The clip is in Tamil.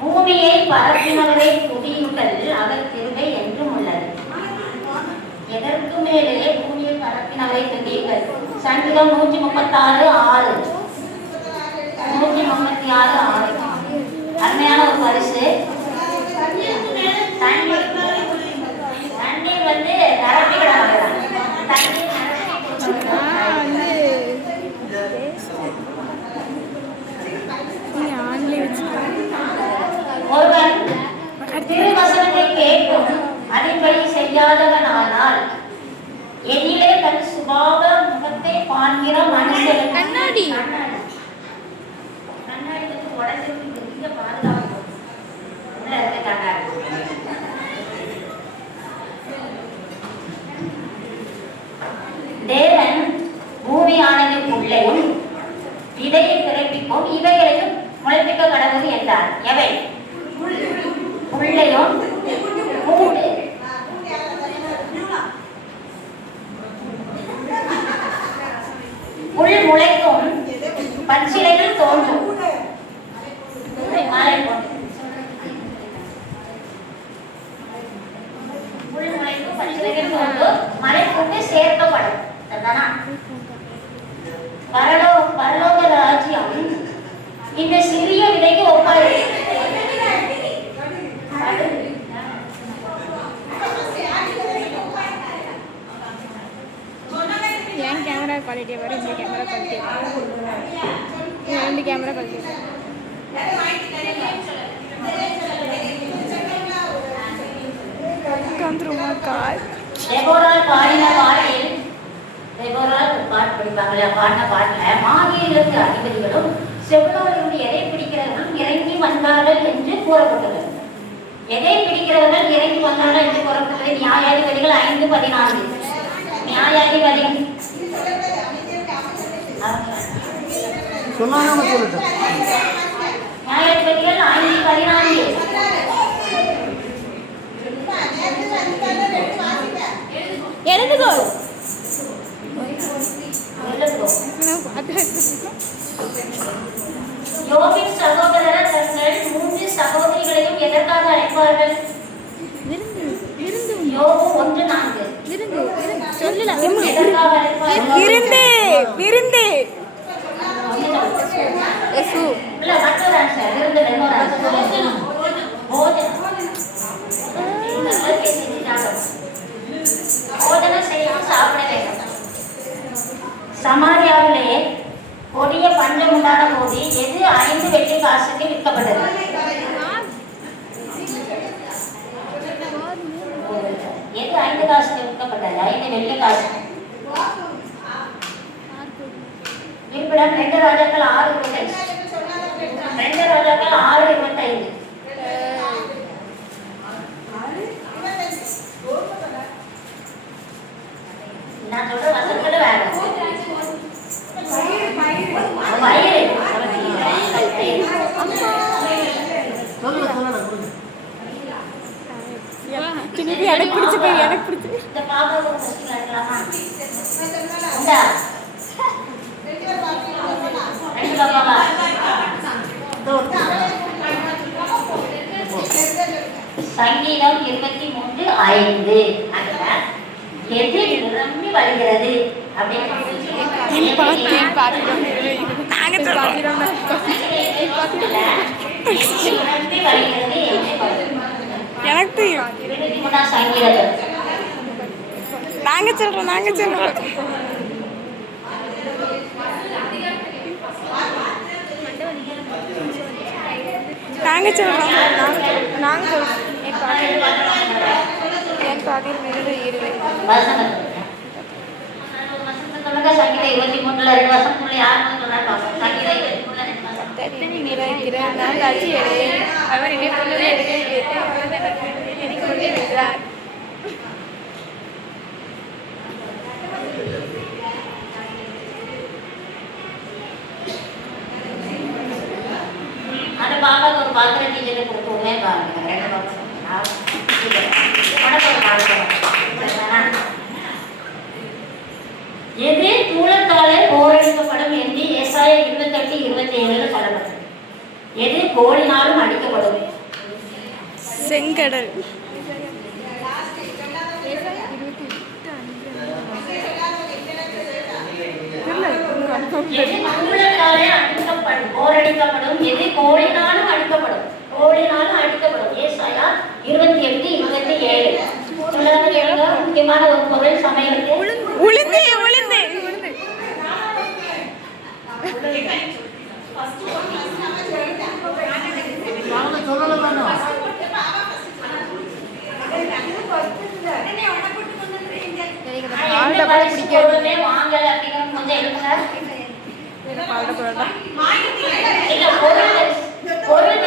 பூமியை பரப்பினவரை துதியுங்கள், அவர் கிருபை என்றும் உள்ளது. எதற்கு மேலே பூமியை பரப்பினவரை துதியுங்கள். சங்கீதம் 136:6. 136:6. அருமையான ஒரு பரிசு. தண்ணீர் வந்து நிரப்பிக்கிட தண்ணீர் ஒருவன் திருவசனத்தை கேட்டும் அதன்படி செய்யாதவனானால் எதிலே தன் சுபாவ முகத்தை பார்க்கிற மனுஷன் கண்ணாடி வந்து உடஞ்சிருக்கு. பெரிய பாதுகாப்பு உள்ள இருக்க கண்ணாடி. தேவன் பூமியானது உள்ளேயும் விதையை பிறப்பிக்கும் இவைகளையும் முளைப்பிக்க கடவுள் என்றார். எவை? உள்ளேயும் மூடு. புல் முளைக்கும், பச்சிலைகள் தோன்றும். புல் முளைக்கும், பச்சிலைகள் தோன்றும், மழை கொண்டு சேர்க்கப்படும். பரலோக ராஜ்யம் இந்த சிறிய விதைக்கு ஒப்பாது. ஏன் கேமரா குவாலிட்டி வரும், இந்த கேமரா குவாலிட்டி ரெண்டு கேமரா குவாலிட்டி உட்காந்துருமா கால். பாடின பாடலில் பாட்டு படிப்பாங்களே, பாடின பாட்டில் மாவீரருக்கு அதிபதிகளும் செவ்வளவர்களுடைய எதை பிடிக்கிறவர்களும் இறங்கி வந்தார்கள் என்று கூறப்பட்டுள்ளது. எதை பிடிக்கிறவர்கள் இறங்கி வந்தார்கள் என்று கூறப்பட்டுள்ளது. நியாயாதிபதிகள் 5:14. நியாயாதிபதிகள் நியாயாதிபதிகள் 5:14. எழுதுகோ. யோபின் சகோதரர் தங்கள் 3 சகோதரிகளையும் எதற்காக அழைப்பார்கள்? யோபு 1:4. எதற்காக அழைப்பார்கள்? மற்றொரு ஆன்சர் போதனை செய்யவும் சாப்பிட வேண்டும். சமாரியாவிலே கொடிய பஞ்சம் உண்டான போது எது 5 வெள்ளி காசுக்கு விற்கப்பட்டது? எது 5 காசுக்கு விற்கப்பட்டது? 5 வெள்ளி காசு. இருப்பிடம் 2 ராஜாக்கள் 6:25. 2 ராஜாக்கள் 6:25. நான் சொல்ற வசனத்துல வேற எனக்கு பிடிச்ச போய் எனக்கு பிடிச்ச இந்த பாப்பாவை ஃபர்ஸ்ட் எடுக்கலாமா? இந்த ரெண்டு பாப்பா சங்கீதம் 23:5. அதுல எது நிரம்பி வருகிறது அப்படின்னு எனக்கு தெரியும். நாங்க சொல்றோம் அந்த பாப்பா ஒரு பாத்திரம் டீச்சர் கொடுத்துமே பாருங்க. 2 பாத்திரம் எது தூளத்தாலே போரடிக்கப்படும் என்று ஏசாயா 28:27 சொல்லப்பட்டது. எது கோலினாலும் அடிக்கப்படும்? செங்கடல். எது தூளத்தாலே அடிக்கப்படும் போரடிக்கப்படும்? எது கோலினாலும் அடிக்கப்படும்? கோலினாலும் அடிக்கப்படும். ஏசாயா 28:27. சொல்லாத கேளுங்க. முக்கியமான ஒரு பொருள் சமையலுக்கு. உளுந்து உளுந்து வாங்கல அப்படிங்கிற கொஞ்சம் எழுதுங்க. பால்ட போடா. பொருள்